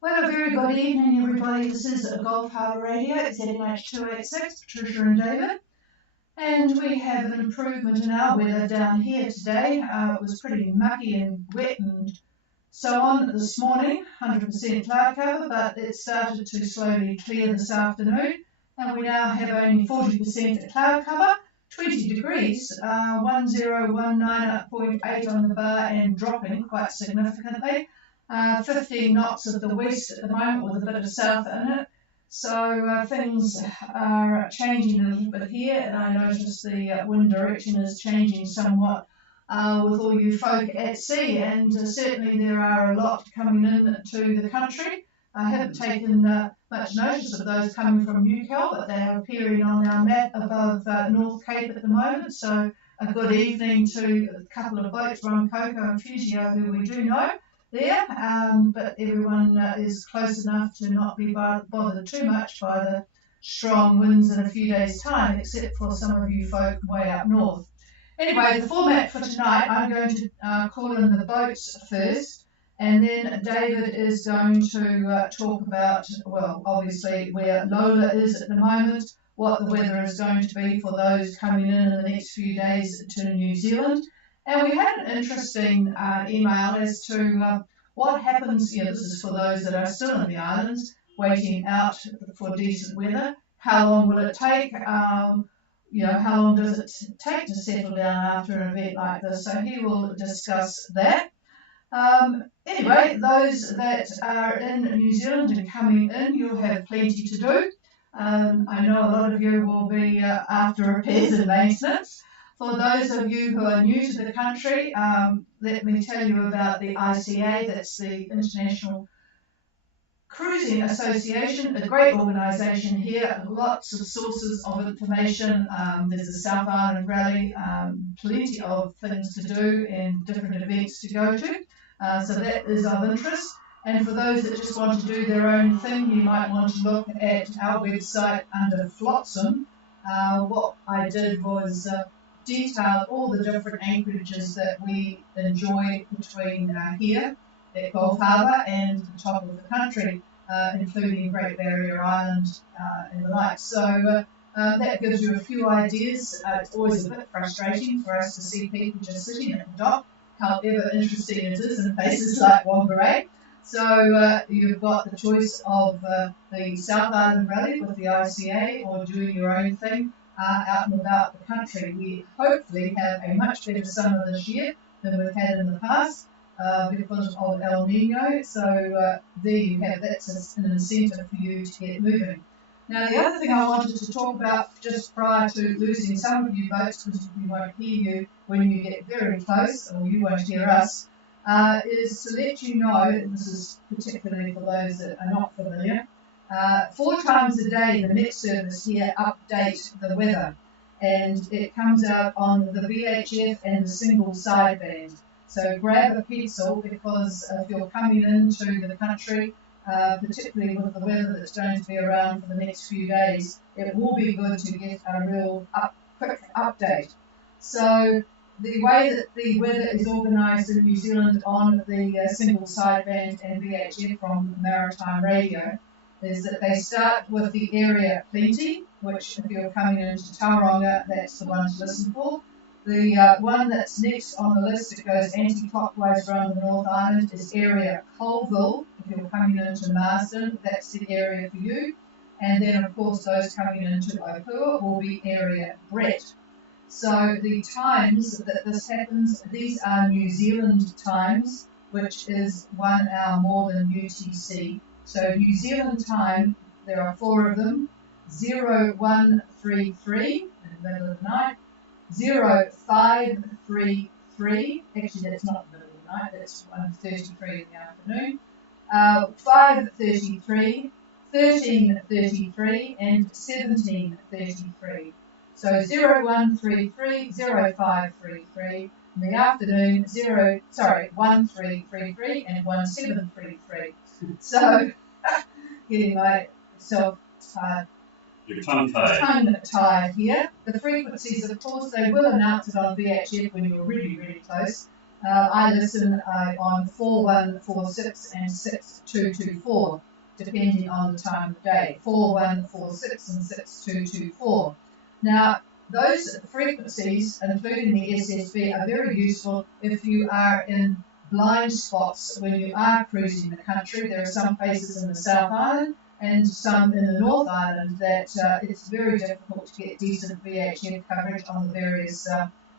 Well, a very good evening, everybody. This is Gulf Harbour Radio at ZNH286, Patricia and David. And we have an improvement in our weather down here today. It was pretty mucky and wet and so on this morning, 100% cloud cover, but it started to slowly clear this afternoon. And we now have only 40% cloud cover, 20 degrees, 1019.8 on the bar and dropping quite significantly. 15 knots of the west at the moment with a bit of south in it. So things are changing a little bit here, and I notice the wind direction is changing somewhat with all you folk at sea, and certainly there are a lot coming in to the country. I haven't taken much notice of those coming from Newcastle, but they are appearing on our map above North Cape at the moment. So a good evening to a couple of boats from Coco and Fusio who we do know there, but everyone is close enough to not be bothered too much by the strong winds in a few days' time, except for some of you folk way up north. Anyway, the format for tonight, I'm going to call in the boats first, and then David is going to talk about, well, obviously where Lola is at the moment, what the weather is going to be for those coming in the next few days to New Zealand. And we had an interesting email as to what happens, this is for those that are still in the islands, waiting out for decent weather. How long will it take? How long does it take to settle down after an event like this? So he will discuss that. Anyway, those that are in New Zealand and coming in, you'll have plenty to do. I know a lot of you will be after repairs and maintenance. For those of you who are new to the country, let me tell you about the ICA, that's the International Cruising Association, a great organisation here, lots of sources of information. There's a South Island Rally, plenty of things to do and different events to go to, so that is of interest. And for those that just want to do their own thing, you might want to look at our website under Flotsam. What I did was detail all the different anchorages that we enjoy between here at Gulf Harbour and the top of the country, including Great Barrier Island and the like. So that gives you a few ideas. It's always a bit frustrating for us to see people just sitting at the dock, however interesting it is in places like Whangarei. So you've got the choice of the South Island Rally with the ICA or doing your own thing out and about the country. We hopefully have a much better summer this year than we've had in the past because of El Nino. So there you have, that's an incentive for you to get moving. Now the other thing I wanted to talk about just prior to losing some of you votes, because we won't hear you when you get very close, or you won't hear us, is to let you know, and this is particularly for those that are not familiar, 4 times a day the Met Service here update the weather, and it comes out on the VHF and the single sideband. So grab a pencil, because if you're coming into the country, particularly with the weather that's going to be around for the next few days, it will be good to get a real quick update. So the way that the weather is organised in New Zealand on the single sideband and VHF from Maritime Radio is that they start with the area plenty, which if you're coming into Tauranga, that's the one to listen for. The one that's next on the list that goes anti-clockwise around the North Island is area Colville. If you're coming into Marsden, that's the area for you. And then, of course, those coming into Opua will be area Brett. So the times that this happens, these are New Zealand times, which is 1 hour more than UTC. So New Zealand time, there are 4 of them, 0133 in the middle of the night, 0533, actually that's not the middle of the night, that's 1:33 in the afternoon, 5:33, 13:33 and 17:33. So 0133, 0533 in the afternoon, 1333 and 1733. So getting myself You're tongue-tied here. The frequencies, of course, they will announce it on VHF when you're really, really close. I listen on 4146 and 6224, depending on the time of day. 4146 and 6224. Now, those frequencies, including the SSB, are very useful if you are in blind spots when you are cruising the country. There are some places in the South Island and some in the North Island that it's very difficult to get decent VHF coverage on the various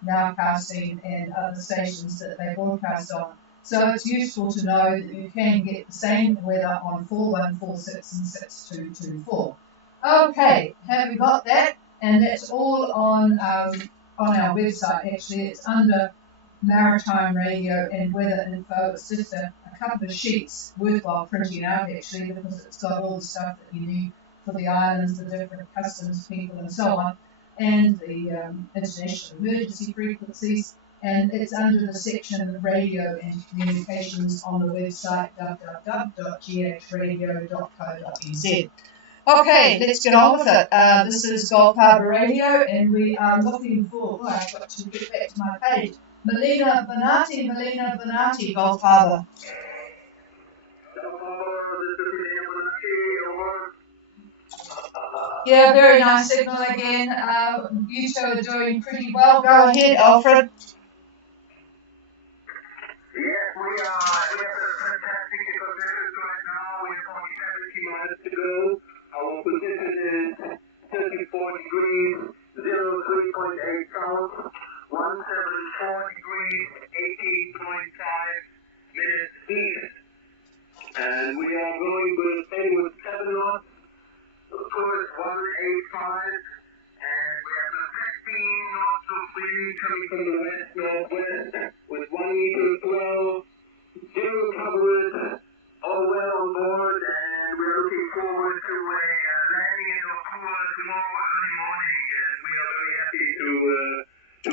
nowcasting and other stations that they broadcast on. So it's useful to know that you can get the same weather on 4146 and 6224. Okay, have we got that? And that's all on our website. Actually, it's under Maritime Radio and Weather Info. It's just a couple of sheets worthwhile printing out, actually, because it's got all the stuff that you need for the islands, the different customs people and so on, and the international emergency frequencies. And it's under the section of radio and communications on the website www.ghradio.co.nz. Okay, let's get on with it. This is Gulf Harbour Radio, and we are looking for, I've got to get back to my page, Melina Bonatti, Gulf Harbour. Yeah, very nice signal again. You two are doing pretty well. Go ahead, Alfred. Yes, we have fantastic conditions right now. We have only 70 miles to go. Our position is 34 degrees, 03.8 south, 174 degrees, 18.5 minutes east. And we are going with steady with 7 knots, course 185, and we have a 15 knots of wind coming from the west-northwest with 1 meter 12, zero coverage, all well on board, and we are looking forward to a landing in October tomorrow early morning, and we are very happy to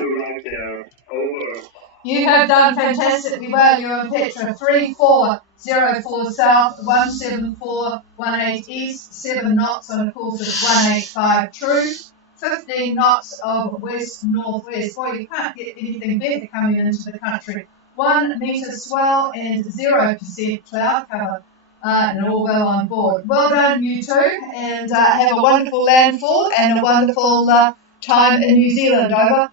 arrive there. Over. You have done fantastically well. You're on Petra 3404 south, 17418 east, 7 knots on a course of 185 true, 15 knots of west-northwest. Boy, you can't get anything better coming into the country. 1 metre swell and 0% cloud cover, and all well on board. Well done, you two, and have a wonderful landfall and a wonderful time in New Zealand. Over.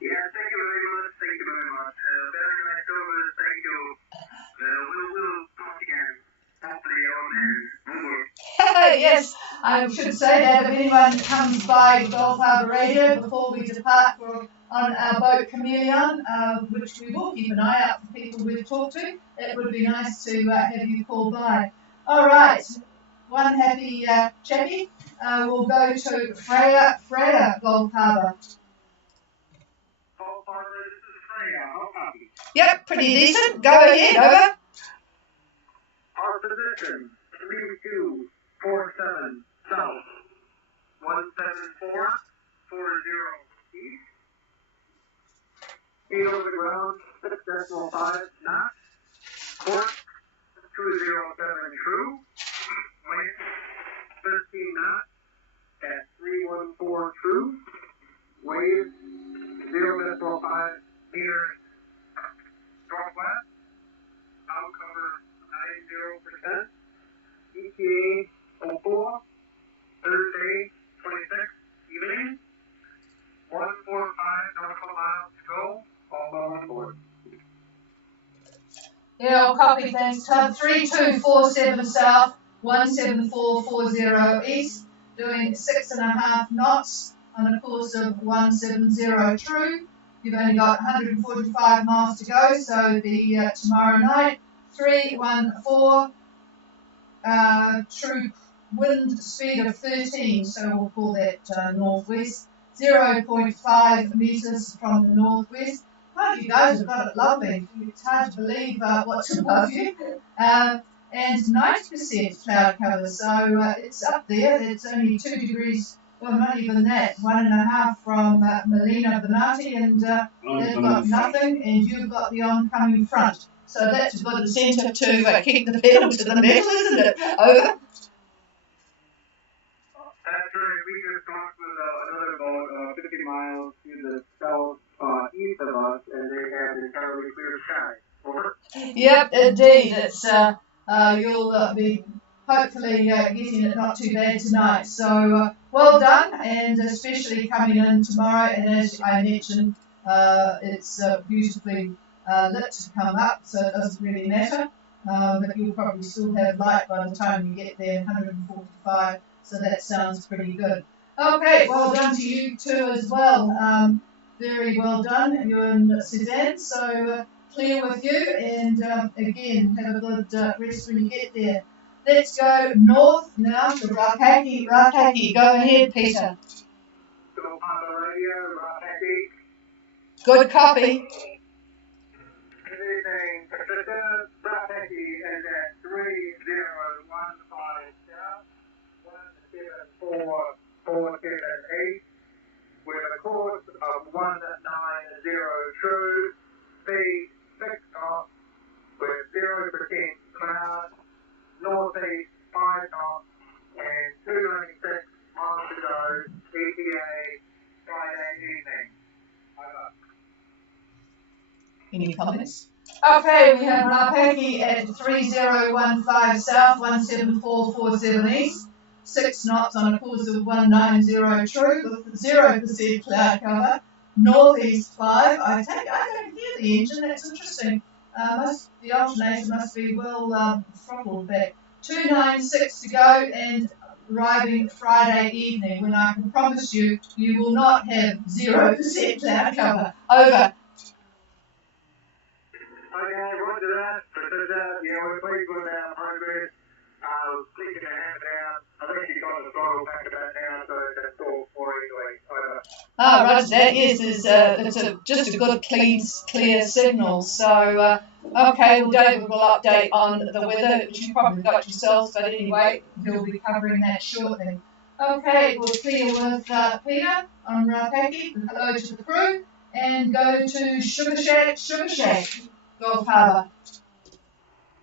Yeah, thank you very much. Thank you very much. Very nice service. Thank you. We'll talk again. Hopefully on the Yes, I should say that if anyone comes by Gulf Harbour Radio before we depart on our boat Chameleon, which we will keep an eye out for people we've talked to, it would be nice to have you call by. All right, one happy chappie. We'll go to Freya, Gulf Harbour. Yep, pretty decent. Go ahead, over. Our position, 3247 south, 17440 east. Speed over the ground, 6.5 knots. Course, 207 true. Wind, 13 knots at 314 true. Wave, 0.5 meters northwest. Cloud cover 90%. ETA 04. Thursday 26th evening. 145 nautical miles to go. All well on board. Yeah, I'll copy, thanks. Tub 3247 south, 17440 east, doing 6.5 knots on a course of 170 true. You've only got 145 miles to go, so the tomorrow night, 314, true wind speed of 13, so we'll call that northwest, 0.5 metres from the northwest. Oh, you guys have got it lovely. It's hard to believe what's above you. And 90% cloud cover, so it's up there. It's only 2 degrees, well, not even that, 1.5 from Melina Bonatti, and they've got nothing, and you've got the oncoming front. So that's a good incentive to kick the pedal to the metal, isn't it? Over. That's right. We just talked with another boat 50 miles to the south east of us, and they have the entire Yep, indeed. It's you'll be hopefully getting it not too bad tonight. So well done, and especially coming in tomorrow. And as I mentioned, it's beautifully lit to come up, so it doesn't really matter. But you'll probably still have light by the time you get there, 145. So that sounds pretty good. Okay, well done to you too as well. Very well done, you and Suzanne. So clear with you, and again, have a good rest when you get there. Let's go north now to Rapaki. Rapaki, go ahead, Peter. Go Harbour Radio, Rapaki. Good copy. Good evening. The Rapaki is at 3015 south, 17448, with a course of 190 true, speed 6 knots, with 0% cloud, northeast 5 knots, and 296 miles to go, ETA Friday evening. Over. Any comments? Okay, we have Rapaki at 3015 south, 17447 east, 6 knots on a course of 190 true with 0% cloud cover, northeast 5. I don't hear the engine, that's interesting. The alternator must be well throttled back. 296 to go and arriving Friday evening, when I can promise you, you will not have 0% cloud cover. Over. Okay, roger that. Yeah, we're pleased with our progress. Keep your hand down. I've actually got the throttle back about now, so that's all for easily. Over. Roger that. Yes, it's just a good, clear signal. So, okay, well, David will update on the weather, which you probably got yourselves, but anyway, he'll be covering that shortly. Okay, we'll clear with Peter on Rapaki. Hello to the crew, and go to Sugar Shack, Gulf Harbour.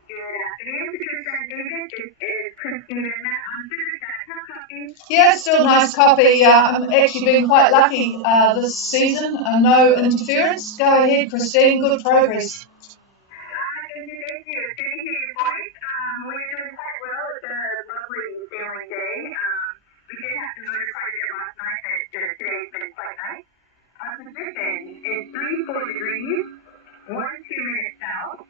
Good afternoon, Patricia and David. This is Christine and Matt on Sugar Shack. How copy? Yeah, still nice copy. I'm actually been quite lucky this season. No interference. Go ahead, Christine. Good progress. Thank you. Good to hear your voice. We're doing quite well. It's a lovely sailing day. We did have some motor project last night, but today's been quite nice. Our position is 34 degrees, 12 minutes south,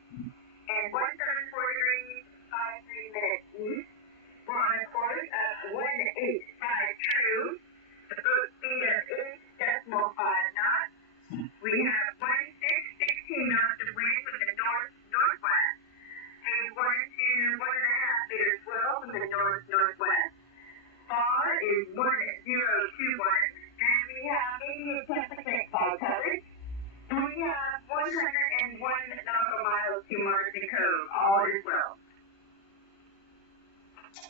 and 174 degrees, 53 minutes east. We're on a course of 185 true, the boat speed of 8.5 knots. We have 16 knots of wind from the northwest, and 1 to 1.5 meters swell from the northwest. Far is 1021, and we have 80% cloud coverage. And we have 101 nautical miles to Marsden Cove. All is well.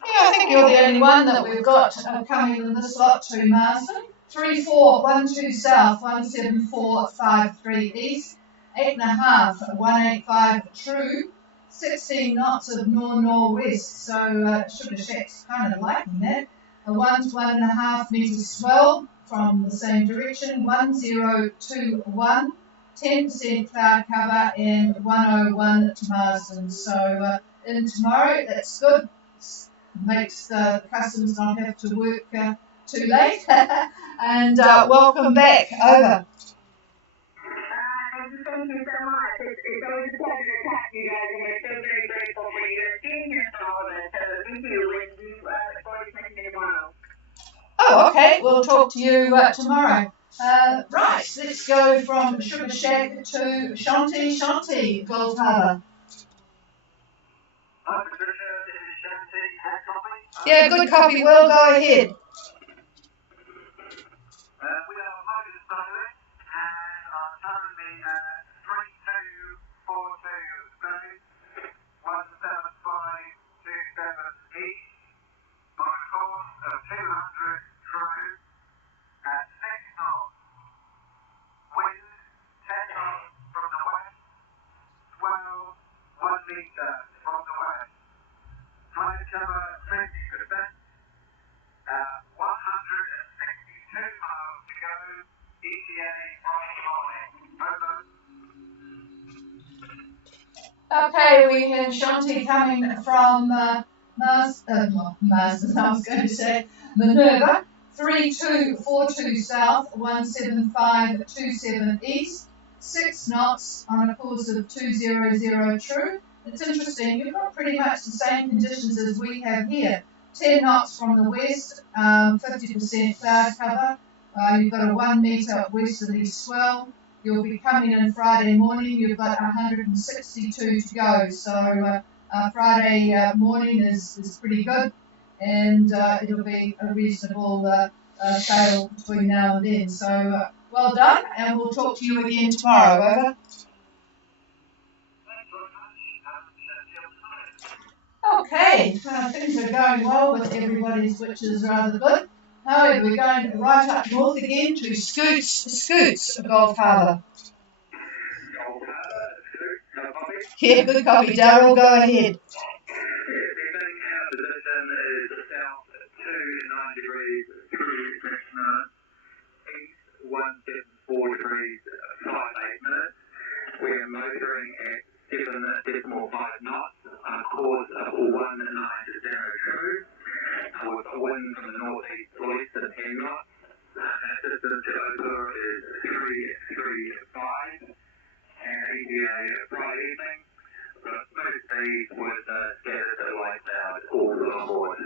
Yeah, I think you're the only one that we've got coming in this lot to Marsden. 3412 south, 17453 east, 8.5, 185 true, 16 knots of northwest. So Sugar Shack's kind of liking that. A 1 to 1.5 meters swell from the same direction. 1021. 10% cloud cover and 101 to Marsden. So in tomorrow, that's good. Makes the customers not have to work too late. And welcome back. Over. Thank you so much. It's always a pleasure to talk to you guys, and we're so very grateful for you guys being here for all of us. So thank you, and we look forward to talking to you tomorrow. Oh, okay. We'll talk to you tomorrow. Right, let's go from Sugar Shack to Shanti, Gold Harbour. Hi, Patricia. This is Shanti. Hand copy? Yeah, good copy. Will, go ahead. We are loaded and sailing, and are currently at 3242 speed, 17527 east, on a course of 200 true, at 6 knots. Wind 10 knots from the west, swell 1 metre from the west. Tide cover 20%. Okay, we have Shanti coming from Marsden, I was going to say, Minerva, 3242 south, 17527 east, 6 knots on a course of 200 true. It's interesting, you've got pretty much the same conditions as we have here. 10 knots from the west, 50% cloud cover. You've got a 1 metre westerly swell. You'll be coming in Friday morning. You've got 162 to go. So Friday morning is pretty good, and it'll be a reasonable sail between now and then. So well done, and we'll talk to you again tomorrow. Over. Okay, things are going well with everybody's, which is rather good. However, we're going right up north again to Scoots, Gulf Harbour. Yeah, good copy, Darryl. Go ahead. Position is south 29 degrees 3 minutes, east 174 degrees 58 minutes. We are motoring at 7.5 knots on a course of 190 true, with a wind from the northeast less than 10 knots. Distance to Harbour is 335, and ETA Friday evening. We've got smooth speed with scattered light clouds all on board.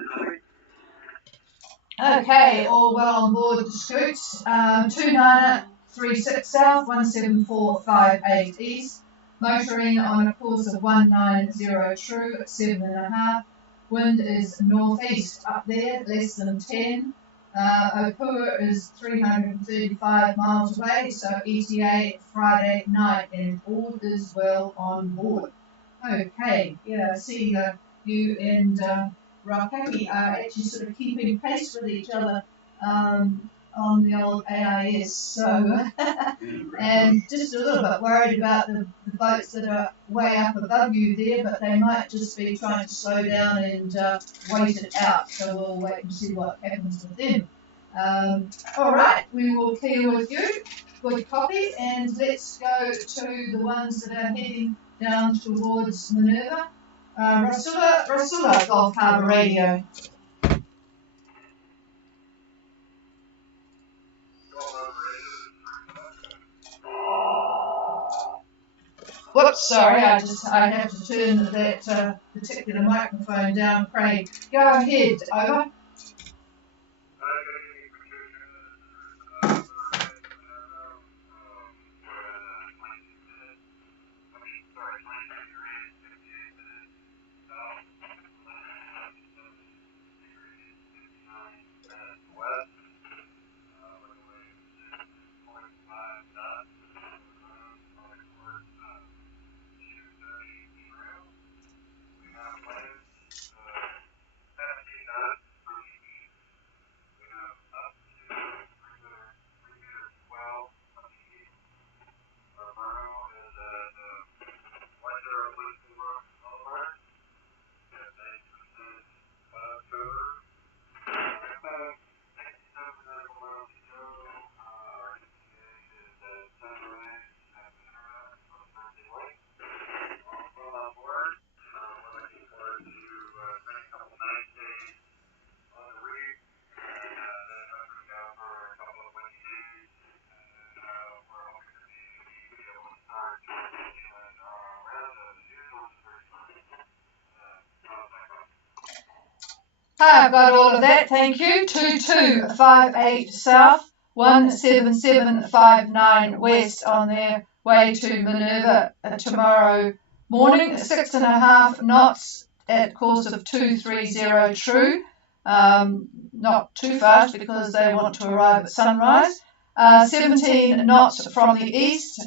Okay, all well on board the Scoots. 2936 south, 17458 east. Motoring on a course of 190 true at 7.5. Wind is northeast up there, less than 10. Opua is 335 miles away, so ETA Friday night, and all is well on board. Okay, yeah, I see you and Rakaki are actually sort of keeping pace with each other on the old AIS, so and just a little bit worried about the boats that are way up above you there, but they might just be trying to slow down and wait it out, so we'll wait and see what happens with them. All right, we will clear with you. Good copy, and let's go to the ones that are heading down towards Minerva. Rasula, Gulf Harbour Radio. Whoops, sorry, I have to turn that particular microphone down. Craig, go ahead, over. I've got all of that, thank you. 2258 south, 17759 west on their way to Minerva tomorrow morning. 6.5 knots at course of 230 true. Not too fast because they want to arrive at sunrise. 17 knots from the east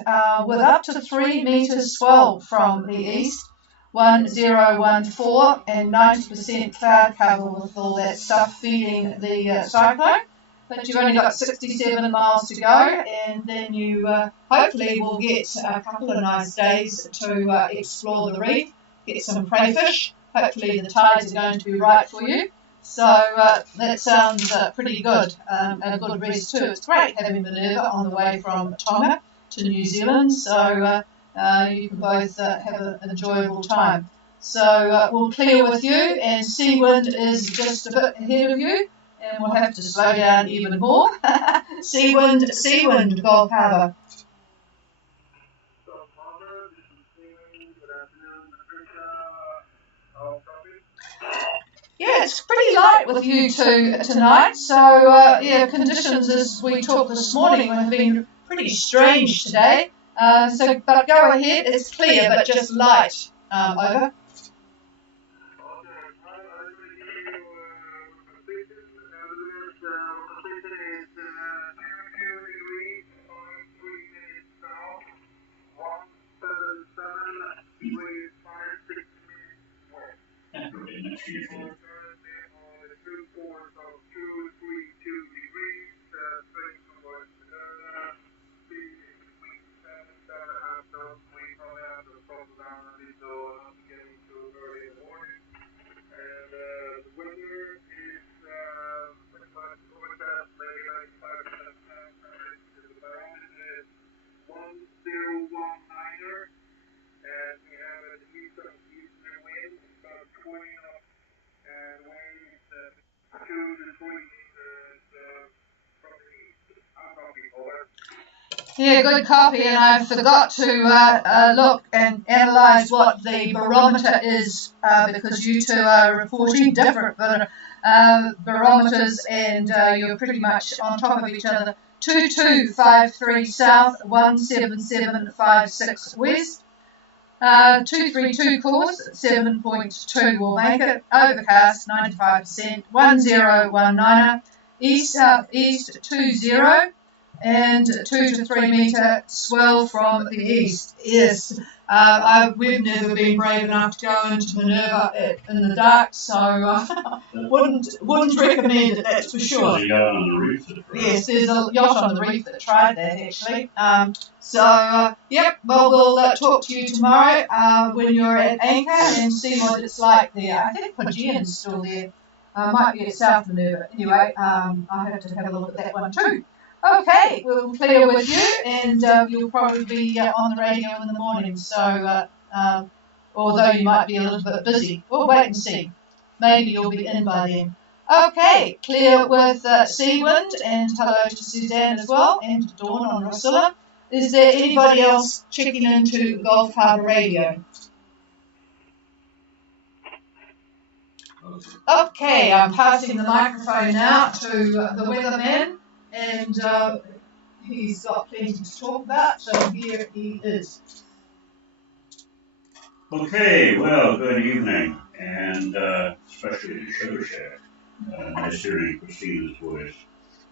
with up to 3 metres swell from the east. 1014 and 90% cloud cover with all that stuff feeding the cyclone. But you've only got 67 miles to go, and then you hopefully will get a couple of nice days to explore the reef, get some crayfish. Hopefully the tides are going to be right for you. So that sounds pretty good, and a good rest too. It's great having Minerva on the way from Tonga to New Zealand, so you can both have an enjoyable time. So we'll clear with you, and Seawind is just a bit ahead of you, and we'll have to slow down even more. Seawind, Gulf Harbour. Yeah, it's pretty light with you two tonight. So yeah, conditions as we talked this morning have been pretty strange today. But go ahead. It's clear, but just light. Over. Yeah, good copy, and I forgot to look and analyse what the barometer is because you two are reporting different barometers, and you're pretty much on top of each other. 2253 south, 17756 west. 232 course, 7.2 will make it. Overcast, 95%. 1019er. East southeast 20. And 2 to 3 metre swell from the east. Yes, we've never been brave enough to go into Minerva in the dark, so wouldn't recommend it. That's for sure. There's a yacht on the reef that tried. Yes, there's a yacht on the reef that tried that actually. Yep. Well, we'll talk to you tomorrow when you're at anchor and see what it's like there. I think Pagean's still there. Might be at South Minerva. Anyway, I'll have to have a look at that one too. Okay, we'll clear with you, and you'll probably be on the radio in the morning, so although you might be a little bit busy. We'll wait and see. Maybe you'll be in by then. Okay, clear with Seawind, and hello to Suzanne as well, and Dawn on Rossilla. Is there anybody else checking into Gulf Harbour Radio? Okay, I'm passing the microphone now to the weatherman. And he's got plenty to talk about, so here he is. Okay, well, good evening, and especially to Sugar Shack. Nice hearing Christina's voice.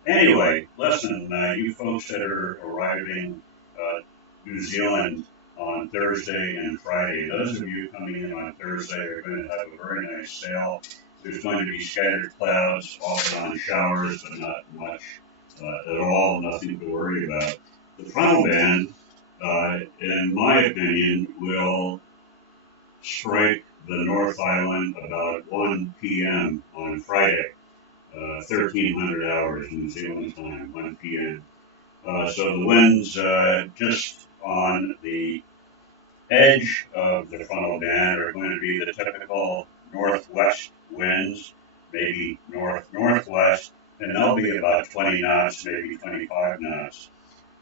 Anyway, listen, you folks that are arriving New Zealand on Thursday and Friday, those of you coming in on Thursday are going to have a very nice sail. There's going to be scattered clouds, off and on showers, but not much. At all, nothing to worry about. The frontal band, in my opinion, will strike the North Island about 1 p.m. on Friday, 1300 hours New Zealand time, 1 p.m. So the winds just on the edge of the frontal band are going to be the typical northwest winds, maybe north-northwest, and they'll be about 20 knots, maybe 25 knots.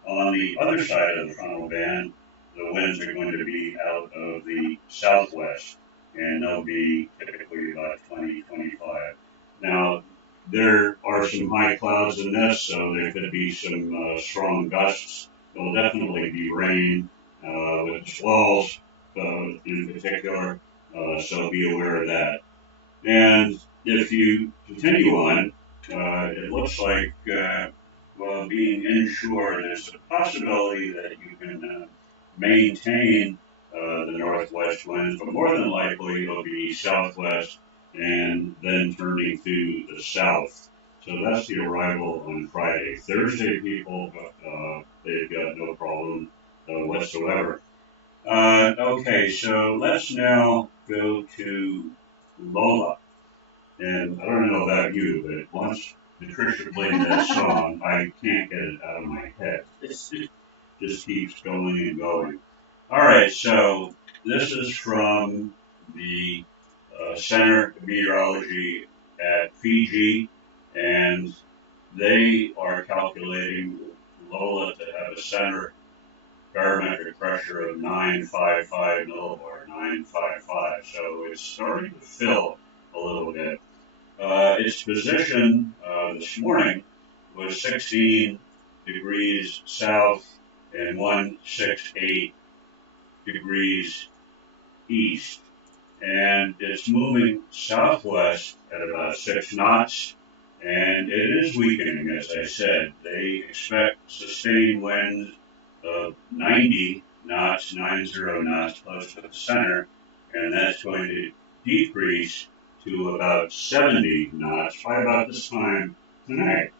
On the other side of the frontal band, the winds are going to be out of the southwest, and they'll be typically about 20, 25. Now, there are some high clouds in this, so there could be some strong gusts. There'll definitely be rain with squalls in particular, so be aware of that. And if you continue on, it looks like, being inshore, there's a possibility that you can maintain the northwest winds, but more than likely it'll be southwest and then turning to the south. So that's the arrival on Friday. Thursday, people, they've got no problem whatsoever. Okay, so let's now go to Lola. And I don't know about you, but once Patricia played that song, I can't get it out of my head. It just keeps going and going. All right, so this is from the Center of Meteorology at Fiji, and they are calculating Lola to have a center barometric pressure of 955 millibar, 955. So it's starting to fill a little bit. Its position this morning was 16 degrees south and 168 degrees east. And it's moving southwest at about 6 knots. And it is weakening, as I said. They expect sustained winds of 90 knots, 90 knots close to the center, and that's going to decrease to about 70 knots by about this time tonight,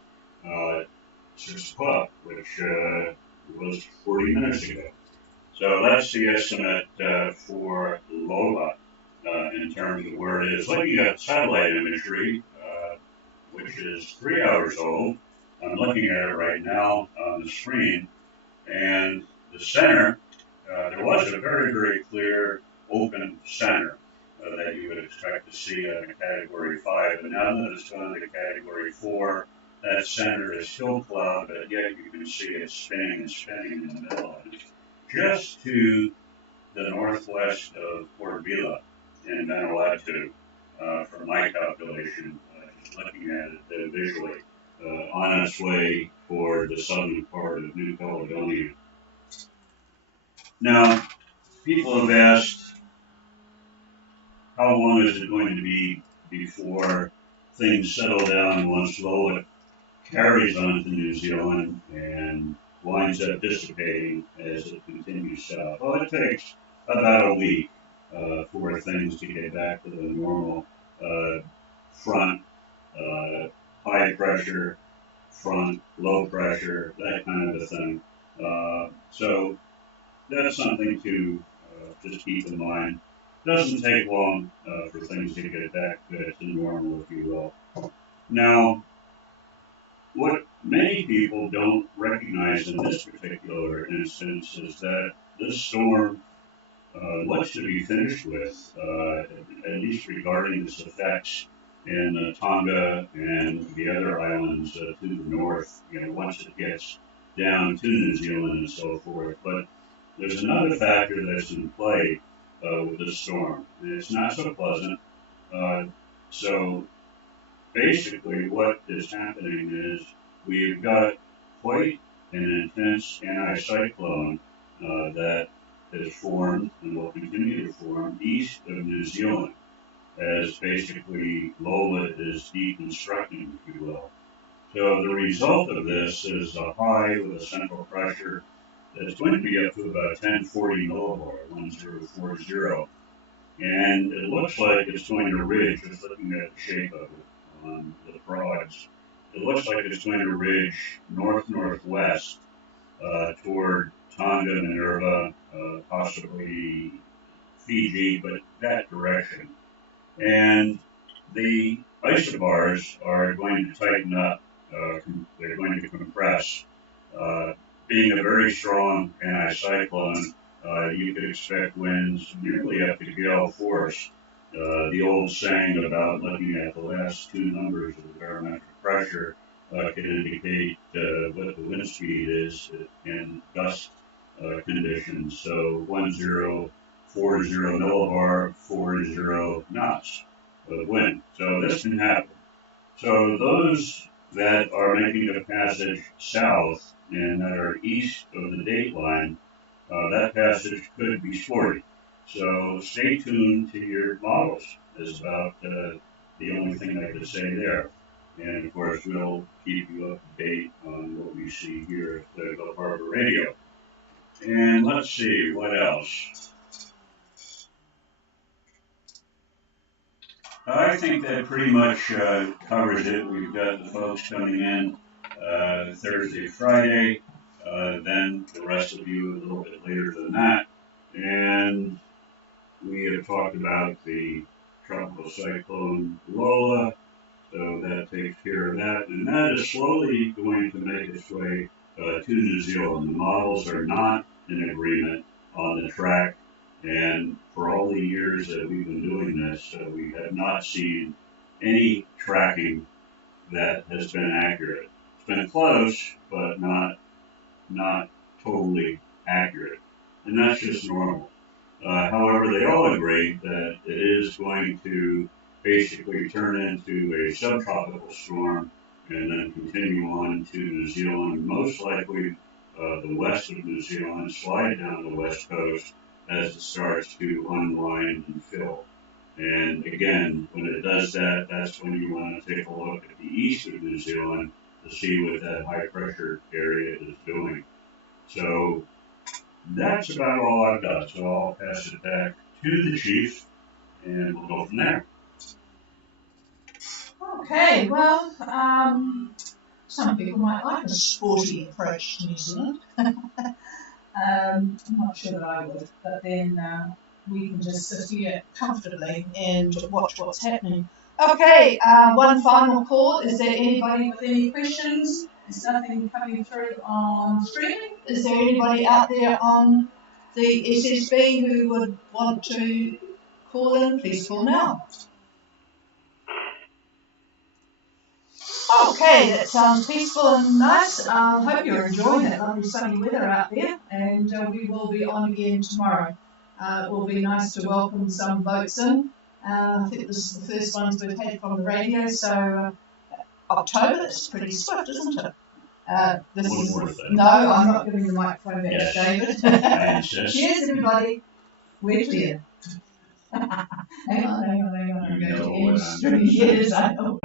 6 o'clock, which was 40 minutes ago. So that's the estimate for Lola in terms of where it is. Looking at satellite imagery, which is 3 hours old, I'm looking at it right now on the screen, and the center, there was a very, very clear open center that you would expect to see in a Category 5, but now that it's gone to Category 4, that center is still cloud, but yet you can see it spinning and spinning in the middle, and it's just to the northwest of Port Vila in Vanuatu, from my calculation, just looking at it visually, on its way toward the southern part of New Caledonia. Now, people have asked, how long is it going to be before things settle down once Lola carries on to New Zealand and winds up dissipating as it continues south? Well, it takes about a week for things to get back to the normal front, high pressure, front, low pressure, that kind of a thing. So that's something to just keep in mind. It doesn't take long for things to get back to normal, if you will. Now, what many people don't recognize in this particular instance is that this storm looks to be finished with, at least regarding its effects in Tonga and the other islands to the north, once it gets down to New Zealand and so forth. But there's another factor that's in play with this storm, and it's not so pleasant. So basically what is happening is we've got quite an intense anticyclone that has formed and will continue to form east of New Zealand as basically Lola is deconstructing, if you will. So the result of this is a high with a central pressure that's going to be up to about 1040 millibar, 1040. And it looks like it's going to ridge, just looking at the shape of it on the prods, it looks like it's going to ridge north-northwest toward Tonga, Minerva, possibly Fiji, but that direction. And the isobars are going to tighten up, they're going to compress. Being a very strong anticyclone, you could expect winds nearly up to gale force. The old saying about looking at the last two numbers of the barometric pressure can indicate what the wind speed is in gust conditions. So 1040 millibar, 40 knots of wind. So this can happen. So those that are making the passage south and that are east of the date line, that passage could be sporty. So stay tuned to your models is about the only thing I could say there. And of course, we'll keep you up to date on what we see here at the Harbour Radio. And let's see, what else? I think that pretty much covers it. We've got the folks coming in Thursday, Friday, then the rest of you a little bit later than that. And we have talked about the tropical cyclone Lola, so that takes care of that. And that is slowly going to make its way to New Zealand. The models are not in agreement on the track. And for all the years that we've been doing this, we have not seen any tracking that has been accurate. It's been close, but not totally accurate. And that's just normal. However, they all agree that it is going to basically turn into a subtropical storm and then continue on to New Zealand, most likely the west of New Zealand, slide down the west coast as it starts to unwind and fill. And again, when it does that, that's when you want to take a look at the east of New Zealand to see what that high pressure area is doing. So that's about all I've got. So I'll pass it back to the chief and we'll go from there. Okay, well, some people might like a sporty approach to New Zealand. I'm not sure that I would, but then we can just sit here comfortably and watch what's happening. Okay, one final call. Is there anybody with any questions? There's nothing coming through on streaming. Is there anybody out there on the SSB who would want to call in? Please call now. Okay, that sounds peaceful and nice. Hope you're enjoying that lovely sunny weather out there, and we will be on again tomorrow. It will be nice to welcome some boats in. I think this is the first ones we've had from the radio, so October, that's pretty swift, isn't it? No, I'm not giving the microphone back to David. Cheers, everybody. We're clear. hang on. I'm going to end stream. Yes, I know.